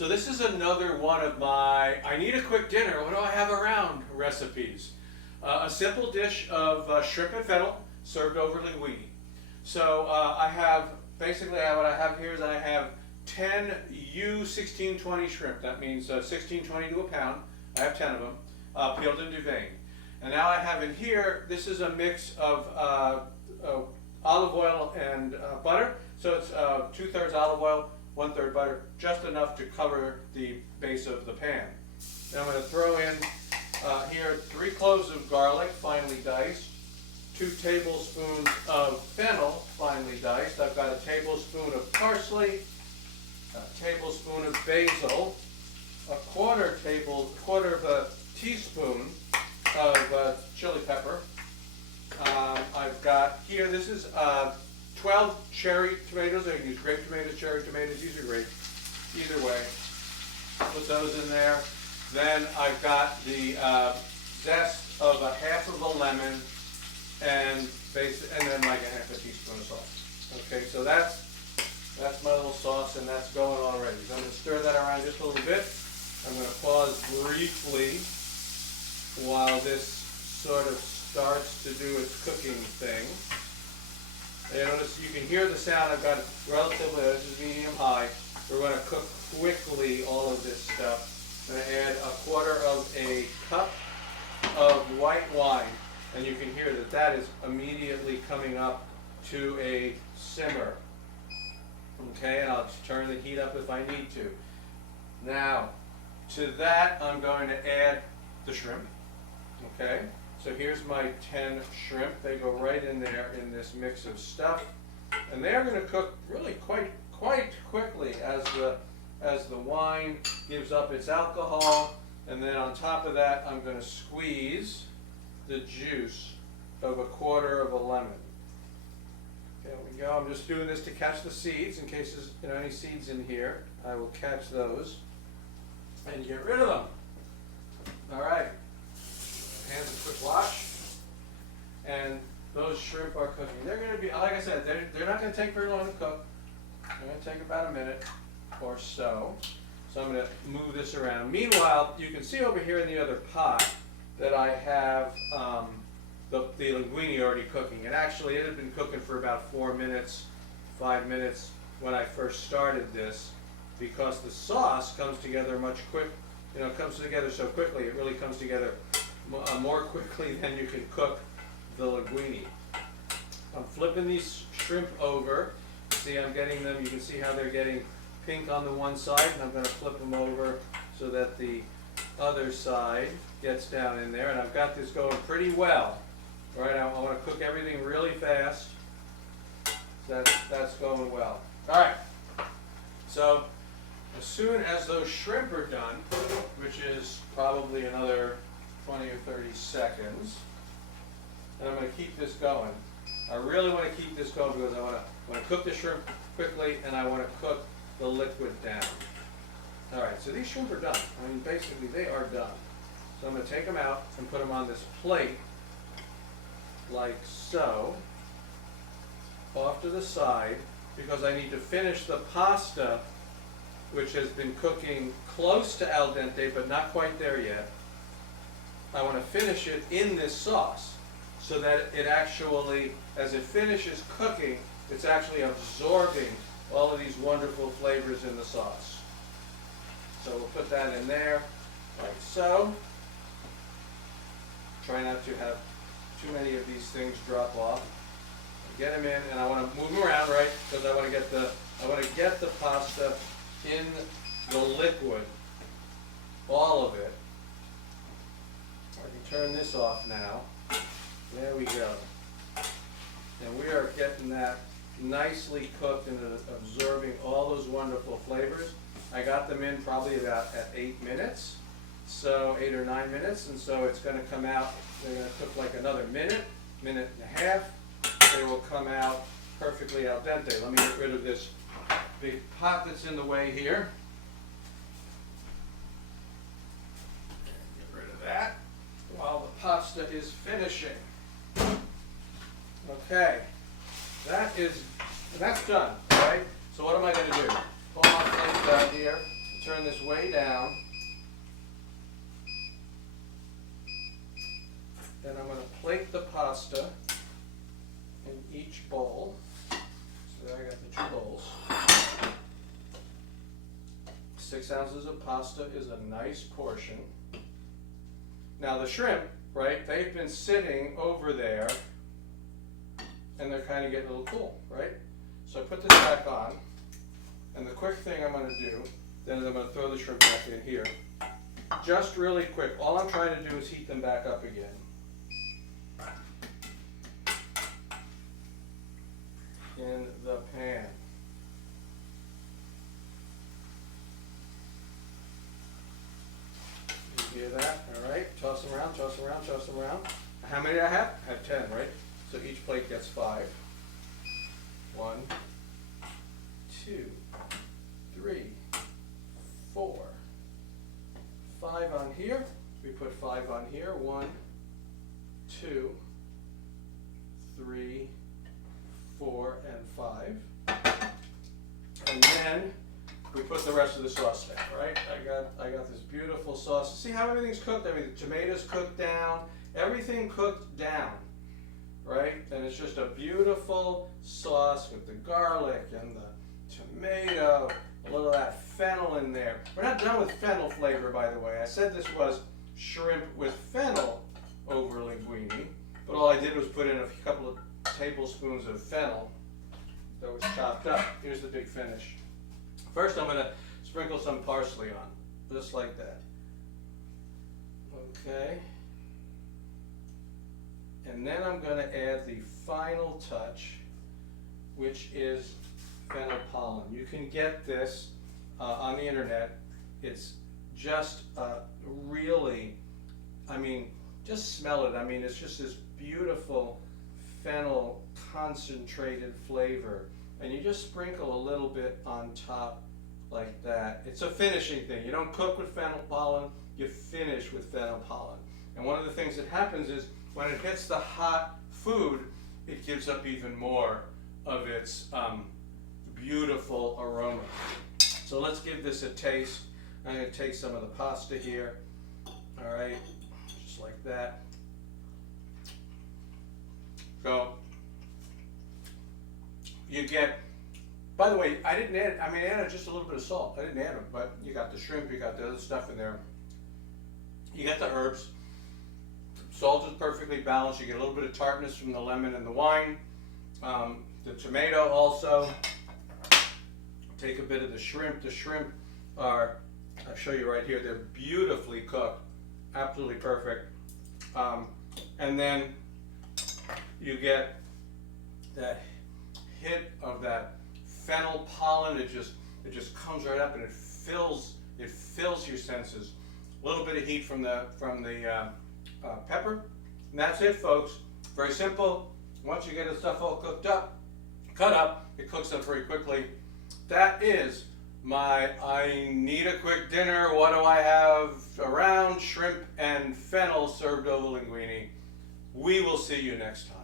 So this is another one of my I need a quick dinner, what do I have around recipes. A simple dish of shrimp and fennel served over linguine. So I have, basically what I have here is I have 10 U1620 shrimp. That means 1620 to a pound. I have 10 of them, peeled and deveined. And now I have in here, this is a mix of olive oil and butter. So it's 2/3 olive oil, 1/3 butter, just enough to cover the base of the pan. Now I'm going to throw in here 3 cloves of garlic, finely diced, 2 tablespoons of fennel, finely diced. I've got a tablespoon of parsley, a tablespoon of basil, a quarter of a teaspoon of chili pepper. I've got here, this is 12 cherry tomatoes. I can use grape tomatoes, cherry tomatoes, these are great. Either way, put those in there. Then I've got the zest of a half of a lemon and then like a half a teaspoon of salt. Okay, so that's my little sauce, and that's going already. So I'm going to stir that around just a little bit. I'm going to pause briefly while this sort of starts to do its cooking thing. And notice you can hear the sound. I've got it relatively, this is medium high. We're going to cook quickly all of this stuff. I'm going to add a quarter of a cup of white wine, and you can hear that that is immediately coming up to a simmer. Okay, and I'll just turn the heat up if I need to. Now, to that I'm going to add the shrimp. Okay, so here's my 10 shrimp. They go right in there in this mix of stuff, and they're going to cook really quite quickly as the wine gives up its alcohol. And then on top of that, I'm going to squeeze the juice of a quarter of a lemon. There we go. I'm just doing this to catch the seeds. In case there's any seeds in here, I will catch those and get rid of them. All right. Hands a quick wash. And those shrimp are cooking. They're going to be, like I said, they're not going to take very long to cook. They're going to take about a minute or so. So I'm going to move this around. Meanwhile, you can see over here in the other pot that I have the linguine already cooking. And actually it had been cooking for about 4 minutes, 5 minutes when I first started this, because the sauce comes together comes together so quickly. It really comes together more quickly than you can cook the linguine. I'm flipping these shrimp over. See, I'm getting them, you can see how they're getting pink on the one side, and I'm going to flip them over so that the other side gets down in there. And I've got this going pretty well. All right, I want to cook everything really fast. So that's going well. All right, so as soon as those shrimp are done, which is probably another 20 or 30 seconds, and I'm going to keep this going. I really want to keep this going because I want to cook the shrimp quickly, and I want to cook the liquid down. All right, so these shrimp are done. I mean, basically they are done. So I'm going to take them out and put them on this plate, like so, off to the side, because I need to finish the pasta, which has been cooking close to al dente, but not quite there yet. I want to finish it in this sauce, so that it actually, as it finishes cooking, it's actually absorbing all of these wonderful flavors in the sauce. So we'll put that in there, like so. Try not to have too many of these things drop off. Get them in, and I want to move them around, right? Because I want to get the pasta in the liquid, all of it. I can turn this off now. There we go. And we are getting that nicely cooked and absorbing all those wonderful flavors. I got them in probably about at 8 minutes, so 8 or 9 minutes, and so it's going to come out, they're going to cook like another minute, minute and a half. They will come out perfectly al dente. Let me get rid of this big pot that's in the way here. Get rid of that while the pasta is finishing. Okay, that's done, right? So what am I going to do? Pull my plate down here, turn this way down. Then I'm going to plate the pasta in each bowl. So there I got the 2 bowls. 6 ounces of pasta is a nice portion. Now the shrimp, right, they've been sitting over there and they're kind of getting a little cool, right? So I put this back on, and the quick thing I'm going to do then is I'm going to throw the shrimp back in here. Just really quick. All I'm trying to do is heat them back up again. In the pan. You hear that? All right. Toss them around, toss them around, toss them around. How many do I have? I have 10, right? So each plate gets 5. 1, 2, 3, 4, 5 on here. We put 5 on here. 1, 2, 3, 4, and 5. And then we put the rest of the sauce down, right? I got this beautiful sauce. See how everything's cooked? I mean, the tomatoes cooked down, everything cooked down, right? And it's just a beautiful sauce with the garlic and the tomato, a little of that fennel in there. We're not done with fennel flavor, by the way. I said this was shrimp with fennel over linguine, but all I did was put in a couple of tablespoons of fennel that was chopped up. Here's the big finish. First, I'm going to sprinkle some parsley on, just like that. Okay. And then I'm going to add the final touch, which is fennel pollen. You can get this on the internet. It's just really, I mean, just smell it. I mean, it's just this beautiful fennel concentrated flavor. And you just sprinkle a little bit on top like that. It's a finishing thing. You don't cook with fennel pollen, you finish with fennel pollen. And one of the things that happens is when it hits the hot food, it gives up even more of its beautiful aroma. So let's give this a taste. I'm going to take some of the pasta here. All right, just like that. So you get, by the way, I added just a little bit of salt. I didn't add them, but you got the shrimp, you got the other stuff in there. You got the herbs. Salt is perfectly balanced. You get a little bit of tartness from the lemon and the wine. The tomato also. Take a bit of the shrimp. The shrimp are, I'll show you right here, they're beautifully cooked. Absolutely perfect. And then you get that hit of that fennel pollen. It just comes right up and it fills your senses. A little bit of heat from the pepper, and that's it, folks. Very simple. Once you get the stuff all cut up, it cooks up very quickly. That is my I need a quick dinner. What do I have around? Shrimp and fennel served over linguine. We will see you next time.